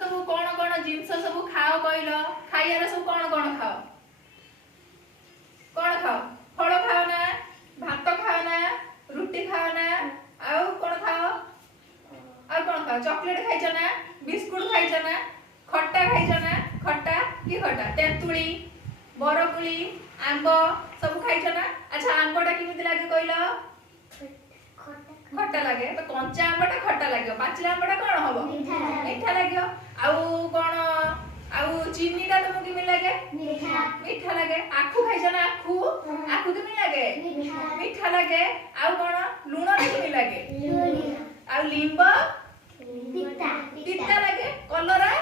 सब कौन कौन जिनस सब खाओ कहल खाइबार सब कौन कौन खाओ फल खाओ ना भात खाओ ना रुटी खाओ ना आउ कौन खाओ चॉकलेट खाइछ ना बिस्कुट खाइछ ना खट्टा खाइछ ना खट्टा की खट्टा तेंतुली बरकुली आंब सब खाइछ ना। अच्छा आंबटा केमिति लागे कहल खट्टा लागे तो कंचा आंबटा खट्टा लागे पाचिला आंबटा कोन हबो मीठा लागे आउ कोन आउ चीनीटा तुमको केमिति लागे मीठा लागे आखु खाइछ ना आखु केमिति लागे मीठा लागे आउ कोन लूण केमिति लागे आउ लिंब पिता लागे कलरा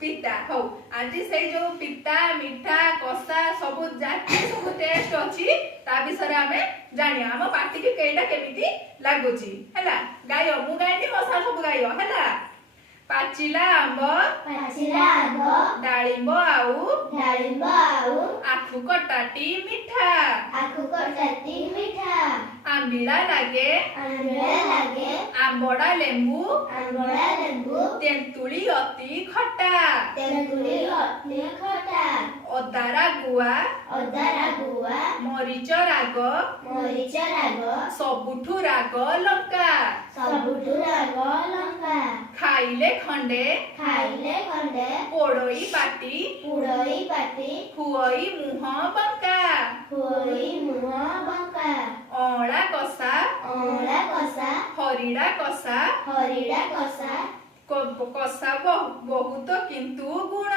पिता हो आज से जो पिता मीठा कसा सब जाति सब टेस्ट अछि ता विषय रे हमें जानिया हम पार्टी के केटा केमिति लागुची हैला गायो मु गाइनी मसा सब गायो हैला पाचिला आंब डाळिंब आउ आखु कटाटी मीठा आंबिला लागे आंबड़ा लेंबू तेंतुली अति खट्टा अदारा गुआ मरीच राग सबुठु राग लंका खाइले खंडे पोड़ोई पाटी हुई मुह बंका औला कसा हरिड़ा कसा कसा बहुत किंतु गुण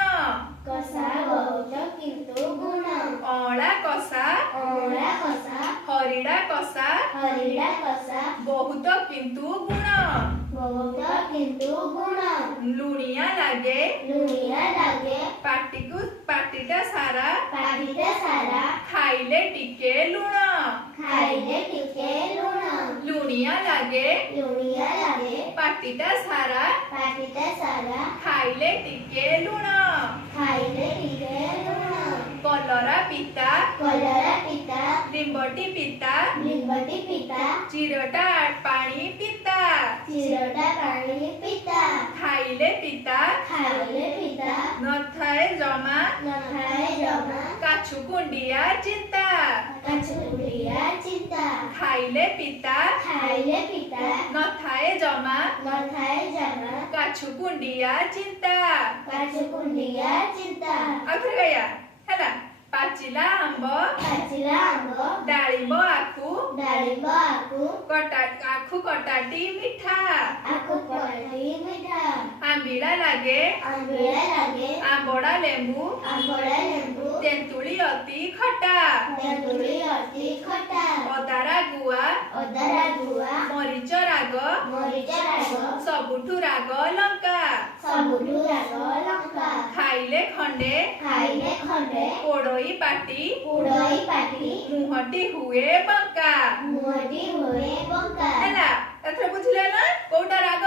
औला कसा हरिड़ा कसा बहुत किंतु गुण लुणिया लागे पाटीटा सारा खाइले टिके लुण लुणिया लागे पाटीटा सारा खाइले टिके लुण कलरा पिता लिंबटी पिता चिरटा पानी पिता खाइले पिता नथाए जमा काछुकुंडिया चिंता खाइले पिता नथाए जमा काछुकुंडिया चिंता आउथरे गया हैला पाचिला आंब डाळिंब आखु आखु कटाटी मीठा आंबिला लागे आंबड़ा लेंबू तेंतुली अति खट्टा अदारा गुआ मरीच राग सबुठु राग लंका खाइले खंडे पोड़ोई पाटी मुहटी हुए बंका हैला एथरे बुझले ना कोटा राग